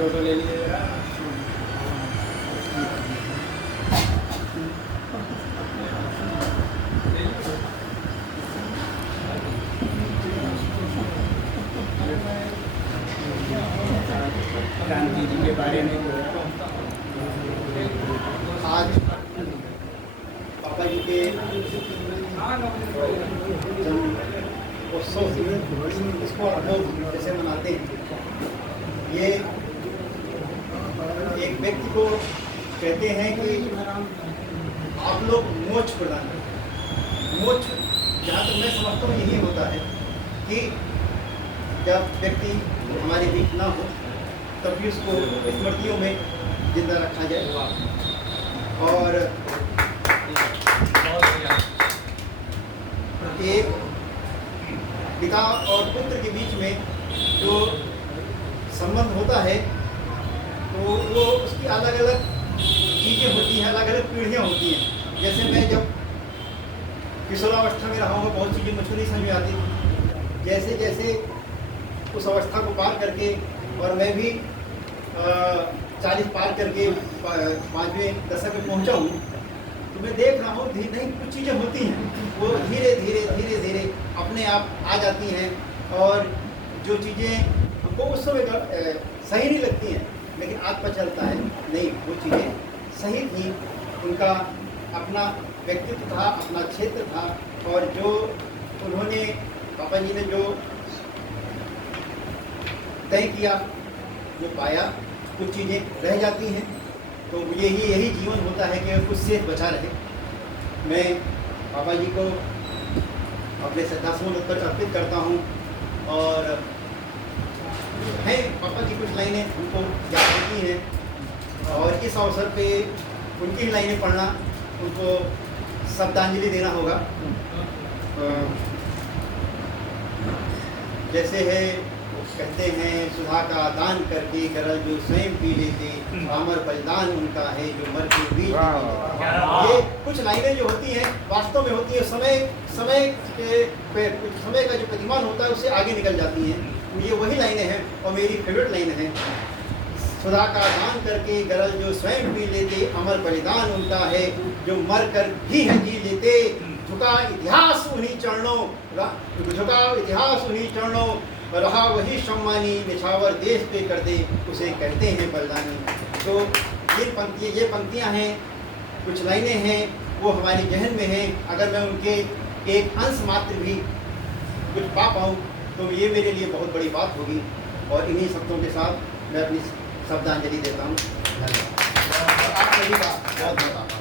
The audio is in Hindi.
फोटो ले लीजिए जरा। क्रांति जी के बारे में आज पापा जी के जन्म उत्सव इसको हम लोग जैसे मनाते हैं, ये एक व्यक्ति को कहते हैं कि आप लोग मोक्ष प्रदान करें। मोक्ष जहाँ तक मैं समझता हूँ यही होता है कि जब व्यक्ति हमारे बीच ना हो तभी उसको स्मृतियों में जिंदा रखा जाए। और एक पिता और पुत्र के बीच में जो संबंध होता है तो वो उसकी अलग अलग चीज़ें होती हैं, अलग अलग पीढ़ियाँ होती हैं। जैसे मैं जब किशोरावस्था में रहा हूँ बहुत चीज़ें मुझको नहीं समझ में आती थी। जैसे जैसे उस अवस्था को पार करके और मैं भी 40 पार करके 5वें दशक में पहुँचा हूँ तो मैं देख रहा हूँ नहीं कुछ चीज़ें होती हैं वो धीरे धीरे धीरे धीरे अपने आप आ जाती हैं। और जो चीज़ें हमको उस समय सही नहीं लगती हैं लेकिन आज पता चलता है नहीं वो चीज़ें सही थी। उनका अपना व्यक्तित्व था, अपना क्षेत्र था और जो उन्होंने पापा जी ने जो तय किया जो पाया कुछ चीज़ें रह जाती हैं तो यही जीवन होता है कि कुछ से बचा रहे। मैं पापा जी को अपने श्रद्धासुमन अर्पित करता हूँ और हैं पापा की कुछ लाइनें उनको याद होती हैं और इस अवसर पे उनकी ही लाइनें पढ़ना उनको श्रद्धांजलि देना होगा। जैसे है कहते हैं सुधा का दान करके गरल जो स्वयं पी लेते अमर बलिदान उनका है जो मर के भी। ये कुछ लाइनें जो होती हैं वास्तव में होती है समय का जो प्रतिमान होता है उससे आगे निकल जाती हैं। ये वही लाइनें हैं और मेरी फेवरेट लाइन है सुधा का दान करके गरल जो स्वयं पी लेते अमर बलिदान उनका है जो मर कर भी है जी लेते। झुका इतिहास उन्हीं चरणों रहा वही सम्मानी निछावर देश पे कर दे उसे कहते हैं बलिदानी। तो ये पंक्तियां हैं कुछ लाइनें हैं वो हमारे जहन में हैं। अगर मैं उनके एक अंश मात्र भी कुछ पा पाऊँ तो ये मेरे लिए बहुत बड़ी बात होगी। और इन्हीं शब्दों के साथ मैं अपनी श्रद्धांजलि देता हूँ। धन्यवाद। आप सभी का बहुत बहुत आभार।